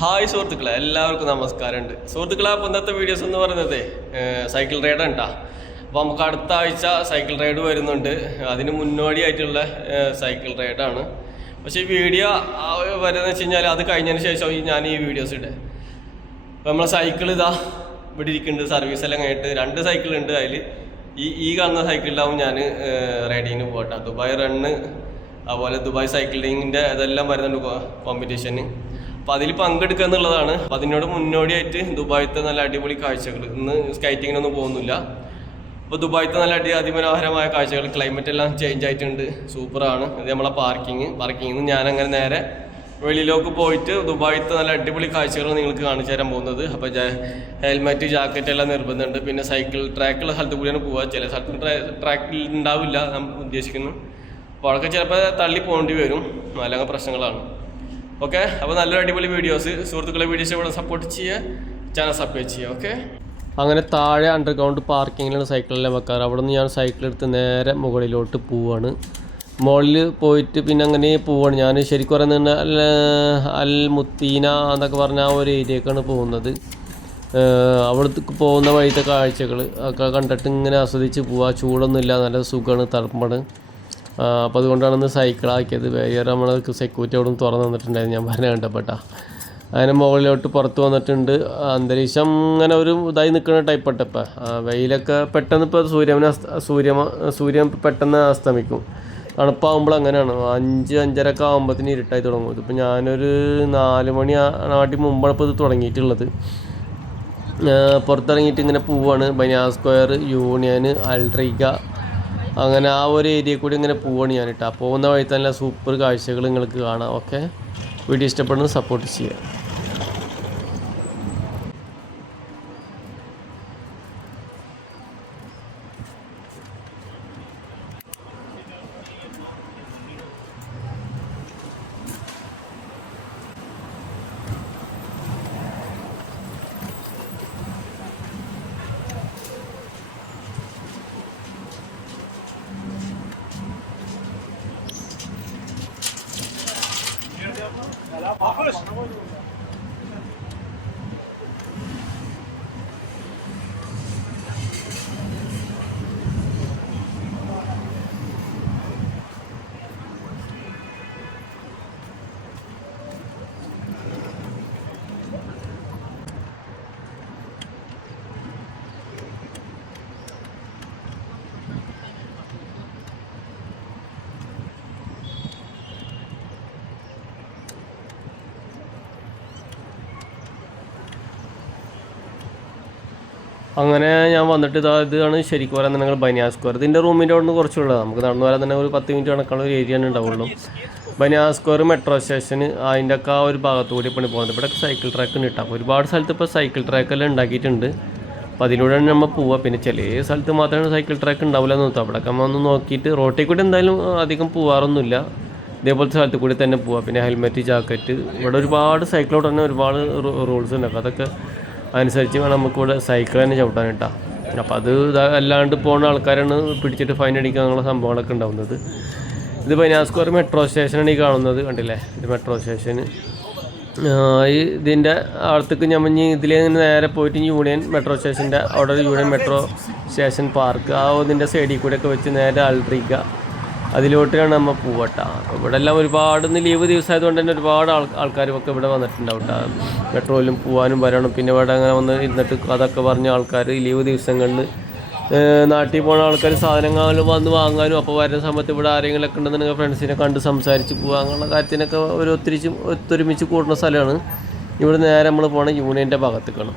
Hi സുഹൃത്തുക്കളെ എല്ലാവർക്കും നമസ്കാരമുണ്ട്. സുഹൃത്തുക്കളെ അപ്പോൾ ഇന്നത്തെ വീഡിയോസ് എന്ന് പറയുന്നത് സൈക്കിൾ റൈഡ് ഉണ്ടാ അപ്പോൾ നമുക്ക് അടുത്ത ആഴ്ച സൈക്കിൾ റൈഡ് വരുന്നുണ്ട്. അതിന് മുന്നോടിയായിട്ടുള്ള സൈക്കിൾ റൈഡാണ് പക്ഷേ ഈ വീഡിയോ വരുന്നത് വെച്ച് കഴിഞ്ഞാൽ അത് കഴിഞ്ഞതിന് ശേഷം ഞാൻ ഈ വീഡിയോസ് ഇടേ അപ്പോൾ നമ്മളെ സൈക്കിൾ ഇതാ ഇവിടെ ഇരിക്കുന്നുണ്ട്. സർവീസ് എല്ലാം കഴിഞ്ഞിട്ട് രണ്ട് സൈക്കിൾ ഉണ്ട് അതിൽ ഈ ഈ കാണുന്ന സൈക്കിളിലാവും ഞാൻ റൈഡിങ്ങിന് പോകട്ടെ ദുബായ് റണ്ണ് അതുപോലെ ദുബായ് സൈക്ലിങ്ങിന്റെ ഇതെല്ലാം വരുന്നുണ്ട് കോമ്പറ്റീഷന് അപ്പോൾ അതിൽ പങ്കെടുക്കുക എന്നുള്ളതാണ്. അപ്പൊ അതിനോട് മുന്നോടിയായിട്ട് ദുബായത്തെ നല്ല അടിപൊളി കാഴ്ചകൾ ഇന്ന് സ്കൈറ്റിങ്ങിനൊന്നും പോകുന്നില്ല. അപ്പോൾ ദുബായത്തെ നല്ല അടി അതിമനോഹരമായ കാഴ്ചകൾ ക്ലൈമറ്റ് എല്ലാം ചേഞ്ച് ആയിട്ടുണ്ട്. സൂപ്പറാണ് ഇത് നമ്മളെ പാർക്കിങ് പാർക്കിങ്ങിൽ നിന്ന് ഞാനങ്ങനെ നേരെ വെളിയിലേക്ക് പോയിട്ട് ദുബായത്തെ നല്ല അടിപൊളി കാഴ്ചകൾ നിങ്ങൾക്ക് കാണിച്ചു തരാൻ പോകുന്നത്. അപ്പോൾ ഹെൽമെറ്റ് ജാക്കറ്റ് എല്ലാം നിർബന്ധമുണ്ട്. പിന്നെ സൈക്കിൾ ട്രാക്കുള്ള സ്ഥലത്ത് കൂടിയാണ് പോവുക. ചില സ്ഥലത്ത് ട്രാക്കിൽ ഉണ്ടാവില്ല നാം ഉദ്ദേശിക്കുന്നു. അപ്പോൾ അവിടെ ചിലപ്പോൾ തള്ളി പോകേണ്ടി വരും. അല്ലെങ്കിൽ പ്രശ്നങ്ങളാണ്. ഓക്കെ അപ്പോൾ നല്ലൊരു അടിപൊളി വീഡിയോസ് സുഹൃത്തുക്കളെ വീഡിയോസ് ഇവിടെ സപ്പോർട്ട് ചെയ്യുക ചാനൽ സബ്സ്ക്രൈബ് ചെയ്യുക ഓക്കെ അങ്ങനെ താഴെ അണ്ടർഗ്രൗണ്ട് പാർക്കിങ്ങിലാണ് സൈക്കിളെല്ലാം വെക്കാറ്. അവിടെ നിന്ന് ഞാൻ സൈക്കിൾ എടുത്ത് നേരെ മുകളിലോട്ട് പോവാണ്. മുകളിൽ പോയിട്ട് പിന്നെ അങ്ങനെ പോവാണ്. ഞാൻ ശരിക്കും പറയുന്നത് അൽ അൽ മുത്തീന എന്നൊക്കെ പറഞ്ഞ ആ ഒരു ഏരിയക്കാണ് പോകുന്നത്. അവിടത്തേക്ക് പോകുന്ന വഴിത്തെ കാഴ്ചകൾ ഒക്കെ കണ്ടിട്ട് ഇങ്ങനെ ആസ്വദിച്ച് പോവുക ചൂടൊന്നുമില്ല നല്ല സുഖമാണ് തണുപ്പാണ്. അപ്പോൾ അതുകൊണ്ടാണ് ഇന്ന് സൈക്കിളാക്കിയത് വേറെ നമ്മൾ സെക്യൂരിറ്റി അവിടെ തുറന്ന് തന്നിട്ടുണ്ടായിരുന്നു. ഞാൻ പറഞ്ഞ കണ്ടപ്പെട്ട. അതിന് മുകളിലോട്ട് പുറത്ത് വന്നിട്ടുണ്ട്. അന്തരീക്ഷം അങ്ങനെ ഒരു ഇതായി നിൽക്കുന്ന ടൈപ്പട്ട ഇപ്പം. വെയിലൊക്കെ പെട്ടെന്ന് ഇപ്പോൾ സൂര്യനെ സൂര്യ സൂര്യൻ പെട്ടെന്ന് അസ്തമിക്കും. തണുപ്പാകുമ്പോൾ അങ്ങനെയാണ്. അഞ്ച് അഞ്ചരക്കെ ആകുമ്പോഴത്തേന് ഇരുട്ടായി തുടങ്ങും. ഇതിപ്പോൾ ഞാനൊരു നാല് മണി നാട്ടിൽ മുമ്പാണ് ഇപ്പോൾ ഇത് തുടങ്ങിയിട്ടുള്ളത്. പുറത്തിറങ്ങിയിട്ട് ഇങ്ങനെ പോവാണ്. ബനിയാ സ്ക്വയർ യൂണിയൻ അൾട്രിക അങ്ങനെ ആ ഒരു ഏരിയ കൂടി ഇങ്ങനെ പോവാണ് ഞാൻ ഇട്ടാ പോകുന്ന വഴി തന്നെ സൂപ്പർ കാഴ്ചകൾ നിങ്ങൾക്ക് കാണാം. ഓക്കെ വീഡിയോ ഇഷ്ടപ്പെടുന്നത് സപ്പോർട്ട് ചെയ്യുക. 好好的 അങ്ങനെ ഞാൻ വന്നിട്ട് ഇതാ ഇതാണ് ശരിക്കും പറയാൻ തന്നെ ബനിയാസ് സ്ക്വയർ ഇതിന്റെ റൂമിന്റെ അവിടെ നിന്ന് കുറച്ചുള്ളത്. നമുക്ക് നടന്നു വരാൻ തന്നെ ഒരു പത്ത് മിനിറ്റ് കണക്കുള്ള ഒരു ഏരിയ ഉണ്ടാവുള്ളൂ. ബനിയാസ് സ്ക്വയർ മെട്രോ സ്റ്റേഷൻ അതിന്റെ ഒക്കെ ആ ഒരു ഭാഗത്തു കൂടി പണി പോകുന്നത് ഇവിടെ സൈക്കിൾ ട്രാക്ക് ഉണ്ട് കിട്ടാം. ഒരുപാട് സ്ഥലത്ത് ഇപ്പോൾ സൈക്കിൾ ട്രാക്കെല്ലാം ഉണ്ടാക്കിയിട്ടുണ്ട്. അപ്പോൾ അതിലൂടെയാണ് നമ്മൾ പോവുക പിന്നെ ചില സ്ഥലത്ത് മാത്രമേ സൈക്കിൾ ട്രാക്ക് ഉണ്ടാവില്ല എന്ന് നോക്കാം അവിടെ നമ്മൾ ഒന്ന് നോക്കിയിട്ട് റോട്ടിൽ കൂടി എന്തായാലും അധികം പോവാറൊന്നുമില്ല. ഇതേപോലത്തെ സ്ഥലത്ത് കൂടി തന്നെ പോവാം. പിന്നെ ഹെൽമെറ്റ് ജാക്കറ്റ് ഇവിടെ ഒരുപാട് സൈക്കിളോട് തന്നെ ഒരുപാട് റൂൾസ് ഉണ്ട്. അതൊക്കെ അനുസരിച്ച് വേണം നമുക്കിവിടെ സൈക്കിൾ തന്നെ ചവിട്ടാൻ കേട്ടോ. അപ്പോൾ അത് അല്ലാണ്ട് പോകുന്ന ആൾക്കാരാണ് പിടിച്ചിട്ട് ഫൈൻ അടിക്കുക എന്നുള്ള സംഭവങ്ങളൊക്കെ ഉണ്ടാവുന്നത്. ഇത് പൈനാസ്കോർ മെട്രോ സ്റ്റേഷനാണ് ഈ കാണുന്നത് കണ്ടില്ലേ? ഇത് മെട്രോ സ്റ്റേഷന് ഈ ഇതിന്റെ അടുത്തേക്ക് ഞമ്മഞ്ഞ് ഇതിലേ നേരെ പോയിട്ട് യൂണിയൻ മെട്രോ സ്റ്റേഷന്റെ അവിടെ യൂണിയൻ മെട്രോ സ്റ്റേഷൻ പാർക്ക് ആ ഇതിന്റെ സൈഡിൽ കൂടെയൊക്കെ വെച്ച് നേരെ അൾട്രിക്ക അതിലോട്ടാണ് നമ്മൾ പോവട്ട. അപ്പോൾ ഇവിടെ എല്ലാം ഒരുപാട് ഇന്ന് ലീവ് ദിവസമായതുകൊണ്ട് തന്നെ ഒരുപാട് ആൾ ആൾക്കാരുമൊക്കെ ഇവിടെ വന്നിട്ടുണ്ടാവും കേട്ടോ മെട്രോയിലും പോകാനും വരണം പിന്നെ ഇവിടെ അങ്ങനെ വന്ന് ഇരുന്നിട്ട് അതൊക്കെ പറഞ്ഞ ആൾക്കാർ ലീവ് ദിവസങ്ങളിൽ നാട്ടിൽ പോകുന്ന ആൾക്കാർ സാധനങ്ങൾ വന്ന് വാങ്ങാനും അപ്പോൾ വരുന്ന സമയത്ത് ഇവിടെ ആരെങ്കിലുമൊക്കെ ഉണ്ടെന്നുണ്ടെങ്കിൽ ഫ്രണ്ട്സിനെ കണ്ട് സംസാരിച്ച് പോകുക അങ്ങനെയുള്ള കാര്യത്തിനൊക്കെ ഒരു ഒത്തിരിച്ച് ഒത്തൊരുമിച്ച് കൂടുന്ന സ്ഥലമാണ്. ഇവിടെ നേരെ നമ്മൾ പോകണം യൂണിയന്റെ ഭാഗത്തേക്കാണ്.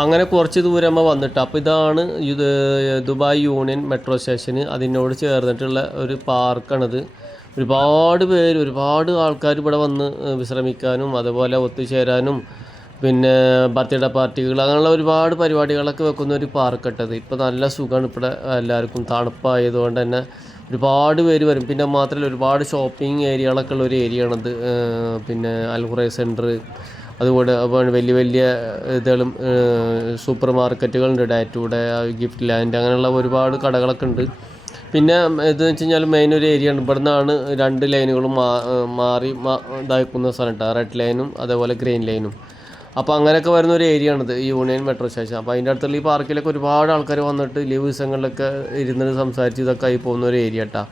അങ്ങനെ കുറച്ച് ദൂരമ്മ വന്നിട്ട് അപ്പോൾ ഇതാണ് ഇത് ദുബായ് യൂണിയൻ മെട്രോ സ്റ്റേഷന്. അതിനോട് ചേർന്നിട്ടുള്ള ഒരു പാർക്കാണിത്. ഒരുപാട് പേര് ഒരുപാട് ആൾക്കാർ ഇവിടെ വന്ന് വിശ്രമിക്കാനും അതുപോലെ ഒത്തുചേരാനും പിന്നെ ബർത്ത്ഡേ പാർട്ടികൾ അങ്ങനെയുള്ള ഒരുപാട് പരിപാടികളൊക്കെ വെക്കുന്ന ഒരു പാർക്ക് ഇട്ടത് ഇപ്പോൾ നല്ല സുഖമാണ് ഇവിടെ എല്ലാവർക്കും തണുപ്പായതുകൊണ്ട് തന്നെ ഒരുപാട് പേര് വരും. പിന്നെ മാത്രമല്ല ഒരുപാട് ഷോപ്പിംഗ് ഏരിയകളൊക്കെ ഉള്ള ഒരു ഏരിയ ആണത് പിന്നെ അൽഹുറൈ സെന്റർ അതുപോലെ വലിയ വലിയ ഇതുകളും സൂപ്പർ മാർക്കറ്റുകളുണ്ട്. ഡാറ്റൂടെ ഗിഫ്റ്റ് ലാൻഡ് അങ്ങനെയുള്ള ഒരുപാട് കടകളൊക്കെ ഉണ്ട്. പിന്നെ ഇതെന്ന് വെച്ച് കഴിഞ്ഞാൽ മെയിൻ ഒരു ഏരിയ ആണ് ഇവിടെ നിന്നാണ് രണ്ട് ലൈനുകളും മാറി ഇതാക്കുന്ന സ്ഥലം കേട്ടോ റെഡ് ലൈനും അതേപോലെ ഗ്രീൻ ലൈനും അപ്പോൾ അങ്ങനെയൊക്കെ വരുന്ന ഒരു ഏരിയ ആണിത് യൂണിയൻ മെട്രോ സ്റ്റേഷൻ അപ്പോൾ അതിന്റെ അടുത്തുള്ള ഈ പാർക്കിലൊക്കെ ഒരുപാട് ആൾക്കാർ വന്നിട്ട് ലീവ് ദിവസങ്ങളിലൊക്കെ ഇരുന്നിട്ട് സംസാരിച്ച് ഇതൊക്കെ ആയി പോകുന്ന ഒരു ഏരിയ കേട്ടോ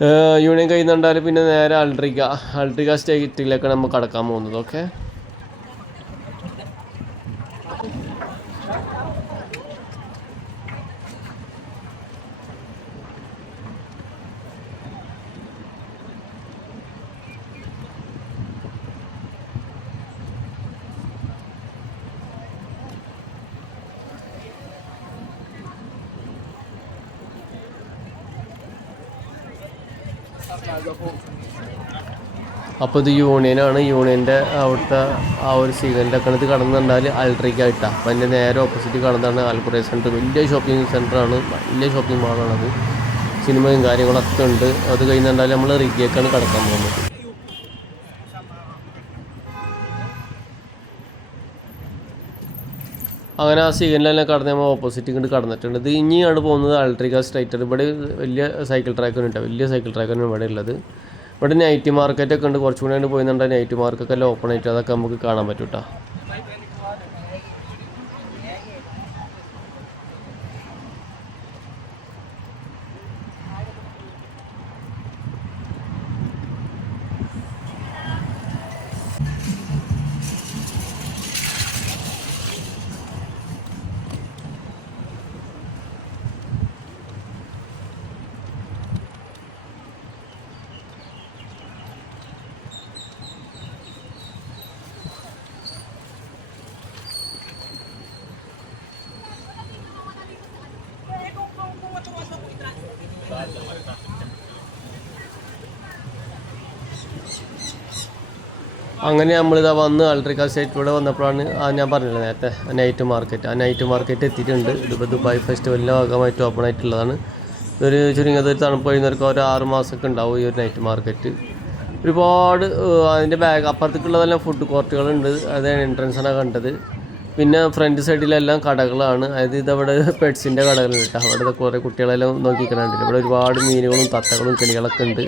കഴിഞ്ഞാൽ കഴിയുന്നുണ്ടാൽ പിന്നെ നേരെ അൾട്രിക അൾട്രിക സ്റ്റേറ്റിലേക്കാണ് നമ്മൾ കടക്കാൻ പോകുന്നത് ഓക്കെ? അപ്പോൾ ഇത് യൂണിയനാണ്. യൂണിയന്റെ അവിടുത്തെ ആ ഒരു സീഗന്റെ അക്കണത്ത് ഇത് കടന്നുണ്ടാൽ അൾട്രിക്ക ആയിട്ടാണ് അപ്പോൾ അതിന്റെ നേരെ ഓപ്പോസിറ്റ് കടന്നാണ് ആലപ്പുഴ സെന്റർ വലിയ ഷോപ്പിംഗ് സെന്ററാണ് വലിയ ഷോപ്പിംഗ് മാളാണത് സിനിമയും കാര്യങ്ങളൊക്കെ ഉണ്ട്. അത് കഴിഞ്ഞുണ്ടാൽ നമ്മൾ റിഗിയേക്കാണ് കടക്കാൻ പോകുന്നത്. അങ്ങനെ ആ സിഗ്നലിനെ കടന്ന് നമ്മൾ ഓപ്പോസിറ്റ് ഇങ്ങോട്ട് കടന്നിട്ടുണ്ട്. ഇത് ഇനിയാണ് പോകുന്നത് അൾട്രിക സ്ട്രൈറ്റർ ഇവിടെ വലിയ സൈക്കിൾ ട്രാക്ക് ഉണ്ടാവും വലിയ സൈക്കിൾ ട്രാക്കാണ് ഇവിടെ ഉള്ളത്. ഇവിടെ നൈറ്റ് മാർക്കറ്റൊക്കെ ഉണ്ട്. കുറച്ചും കൂടെ പോയിന്നുണ്ടെങ്കിൽ നൈറ്റ് മാർക്കറ്റ് എല്ലാം ഓപ്പൺ ആയിട്ട് അതൊക്കെ നമുക്ക് കാണാൻ പറ്റും അങ്ങനെ നമ്മളിതാ വന്ന് അൾട്രിക്കൽ സ്റ്റേറ്റ് ഇവിടെ വന്നപ്പോഴാണ് ആ ഞാൻ പറഞ്ഞില്ല നേരത്തെ നൈറ്റ് മാർക്കറ്റ് ആ നൈറ്റ് മാർക്കറ്റ് എത്തിയിട്ടുണ്ട്. ഇതിപ്പോൾ ദുബായ് ഫെസ്റ്റിവലിന്റെ ഭാഗമായിട്ട് ഓപ്പൺ ആയിട്ടുള്ളതാണ്. ഇതൊരു ചുരുങ്ങിയത് ഒരു തണുപ്പ് കഴിയുന്നവർക്ക് ഒരു ആറ് മാസമൊക്കെ ഉണ്ടാവും ഈ ഒരു നൈറ്റ് മാർക്കറ്റ് ഒരുപാട് അതിന്റെ ബാഗ് അപ്പുറത്തേക്കുള്ളതെല്ലാം ഫുഡ് കോർട്ടുകളുണ്ട് അതാണ് എൻട്രൻസാണ് കണ്ടത്. പിന്നെ ഫ്രണ്ട് സൈഡിലെല്ലാം കടകളാണ്. അതായത് ഇതവിടെ പെറ്റ്സിന്റെ കടകളുണ്ട് കേട്ടോ. അവിടെ കുറേ കുട്ടികളെല്ലാം നോക്കിക്കണുണ്ട്. ഇവിടെ ഒരുപാട് മീനുകളും തത്തകളും കിളികളൊക്കെ ഉണ്ട്.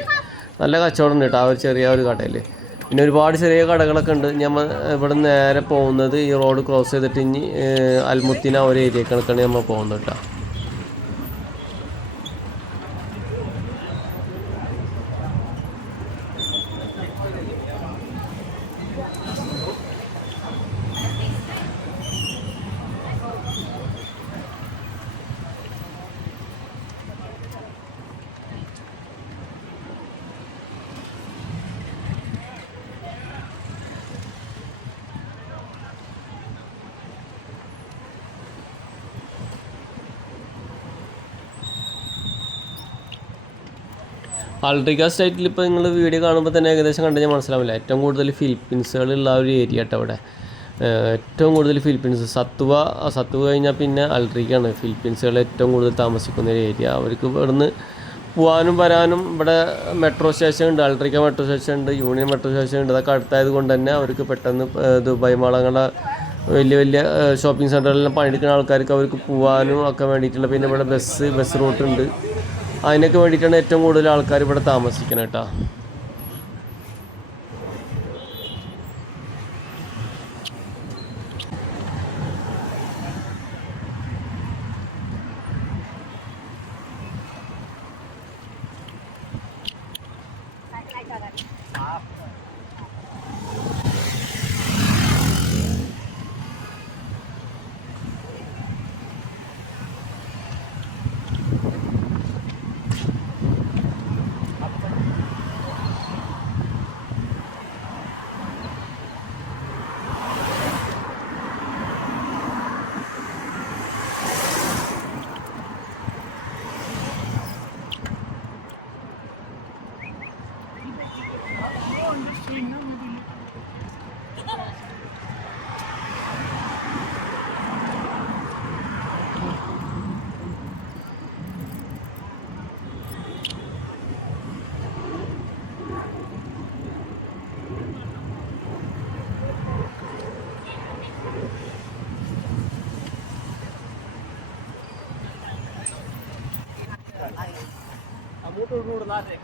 നല്ല കച്ചവടം ഉണ്ട് കേട്ടോ ആ ഒരു ചെറിയ ഒരു കടയിൽ പിന്നെ ഒരുപാട് ചെറിയ കടകളൊക്കെ ഉണ്ട്. നമ്മൾ ഇവിടെ നേരെ പോകുന്നത് ഈ റോഡ് ക്രോസ് ചെയ്തിട്ട് ഇനി അൽമുത്തിന ഒരു ഏരിയക്കാണ് നമ്മൾ പോകുന്നത് കേട്ടോ. അൾട്രിക്ക സ്റ്റേറ്റിൽ ഇപ്പോൾ നിങ്ങൾ വീഡിയോ കാണുമ്പോൾ തന്നെ ഏകദേശം കണ്ടു കഴിഞ്ഞാൽ മനസ്സിലാവില്ല. ഏറ്റവും കൂടുതൽ ഫിലിപ്പീൻസുകളുള്ള ഒരു ഏരിയ കേട്ടോ അവിടെ. ഏറ്റവും കൂടുതൽ ഫിലിപ്പീൻസ്. സത്വ സത്വ കഴിഞ്ഞാൽ പിന്നെ അൾട്രിക്കാണ് ഫിലിപ്പീൻസുകൾ ഏറ്റവും കൂടുതൽ താമസിക്കുന്ന ഒരു ഏരിയ അവർക്ക് ഇവിടുന്ന് പോകാനും വരാനും ഇവിടെ മെട്രോ സ്റ്റേഷൻ ഉണ്ട്. അൾട്രിക്ക മെട്രോ സ്റ്റേഷൻ ഉണ്ട്. യൂണിയൻ മെട്രോ സ്റ്റേഷൻ ഉണ്ട്. അതൊക്കെ അടുത്തായത് കൊണ്ട് തന്നെ അവർക്ക് പെട്ടെന്ന് ദുബായ് മാളങ്ങളുടെ വലിയ വലിയ ഷോപ്പിംഗ് സെന്ററിലെല്ലാം പണിയെടുക്കുന്ന ആൾക്കാർക്ക് അവർക്ക് പോകാനും ഒക്കെ വേണ്ടിയിട്ടുള്ള പിന്നെ ഇവിടെ ബസ് ബസ് റൂട്ട് ഉണ്ട്. അതിനൊക്കെ വേണ്ടിയിട്ടാണ് ഏറ്റവും കൂടുതൽ ആൾക്കാർ ഇവിടെ താമസിക്കുന്നത് കേട്ടോ रोड ला रहे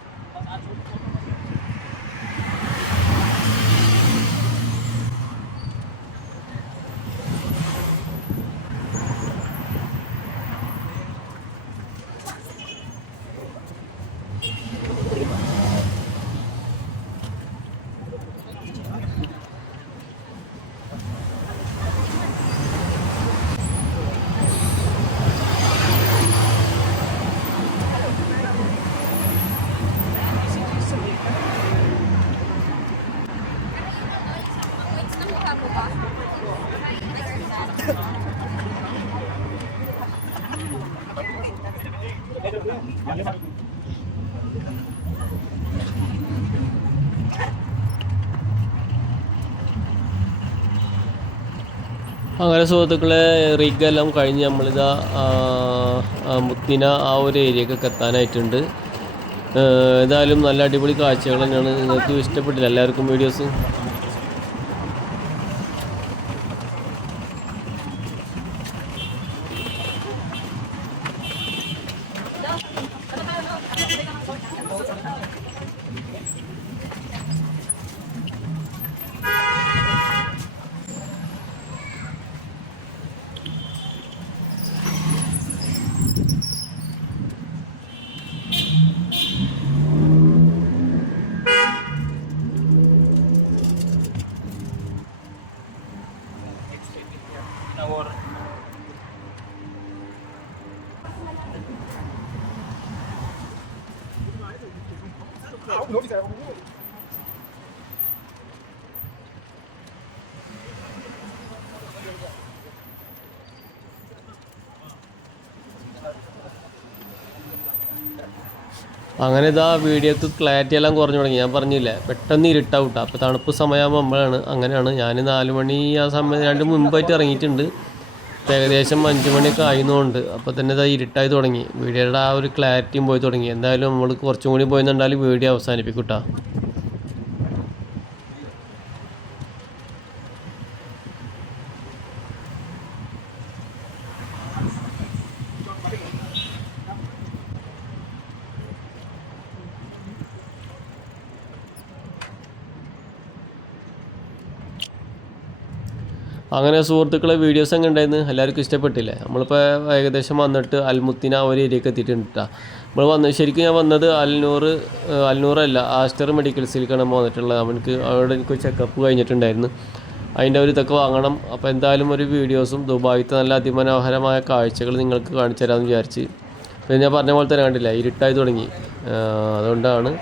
അങ്ങനെ സുഹൃത്തുക്കളെ റിഗെല്ലാം കഴിഞ്ഞ് നമ്മളിതാ മുത്തിന ആ ഒരു ഏരിയക്കൊക്കെ എത്താനായിട്ടുണ്ട്. ഏതായാലും നല്ല അടിപൊളി കാഴ്ചകൾ തന്നെയാണ്. നിങ്ങൾക്ക് ഇഷ്ടപ്പെട്ടില്ല എല്ലാവർക്കും വീഡിയോസ്? അങ്ങനെ ഇതാ വീഡിയോക്ക് ക്ലാരിറ്റി എല്ലാം കുറഞ്ഞു തുടങ്ങി. ഞാൻ പറഞ്ഞില്ലേ പെട്ടെന്ന് ഇരുട്ടാവും കേട്ടോ അപ്പോൾ തണുപ്പ് സമയമാകുമ്പോൾ നമ്മളാണ് അങ്ങനെയാണ്. ഞാൻ നാല് മണി ആ സമയം രണ്ട് മുമ്പായിട്ട് ഇറങ്ങിയിട്ടുണ്ട്. ഏകദേശം അഞ്ച് മണിയൊക്കെ ആയിരുന്നുകൊണ്ട് അപ്പോൾ തന്നെ അത് ഇരുട്ടായി തുടങ്ങി. വീഡിയോയുടെ ആ ഒരു ക്ലാരിറ്റിയും പോയി തുടങ്ങി. എന്തായാലും നമ്മൾ കുറച്ചും കൂടി പോയെന്നുണ്ടാലും വീഡിയോ അവസാനിപ്പിക്കും കേട്ടോ അങ്ങനെ സുഹൃത്തുക്കളെ വീഡിയോസ് ഒക്കെ ഉണ്ടായിരുന്നു. എല്ലാവർക്കും ഇഷ്ടപ്പെട്ടില്ലേ? നമ്മളിപ്പോൾ ഏകദേശം വന്നിട്ട് അൽമുത്തിന ഒരു ഏരിയക്ക് എത്തിയിട്ടുണ്ട് നമ്മൾ വന്ന് ശരിക്കും ഞാൻ വന്നത് അൽനൂർ അൽനൂറല്ല ആസ്റ്റർ മെഡിക്കൽസിലേക്കാണ് വന്നിട്ടുള്ളത്. അവനക്ക് അവിടെ എനിക്ക് ചെക്കപ്പ് കഴിഞ്ഞിട്ടുണ്ടായിരുന്നു. അതിന്റെ ഒരു ഇതൊക്കെ വാങ്ങണം. അപ്പോൾ എന്തായാലും ഒരു വീഡിയോസും ദുബായിത്തെ നല്ല അതിമനോഹരമായ കാഴ്ചകൾ നിങ്ങൾക്ക് കാണിച്ചു തരാമെന്ന് വിചാരിച്ച്. പിന്നെ ഞാൻ പറഞ്ഞ പോലെ തന്നെ കണ്ടില്ല ഇരുട്ടായി തുടങ്ങി. അതുകൊണ്ടാണ്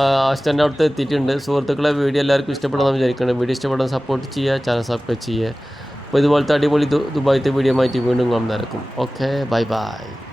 ആസ്റ്റന്റെ അവിടുത്തെ എത്തിയിട്ടുണ്ട്. സുഹൃത്തുക്കളെ വീഡിയോ എല്ലാവർക്കും ഇഷ്ടപ്പെടണമെന്ന് വിചാരിക്കണം വീഡിയോ ഇഷ്ടപ്പെടാൻ സപ്പോർട്ട് ചെയ്യുക ചാനൽ സബ്സ്ക്രൈബ് ചെയ്യുക. അപ്പോൾ ഇതുപോലത്തെ അടിപൊളി ദുബായത്തെ വീഡിയോ മാറ്റി വീണ്ടും കാണുന്നതായിരിക്കും ഓക്കെ ബൈ ബൈ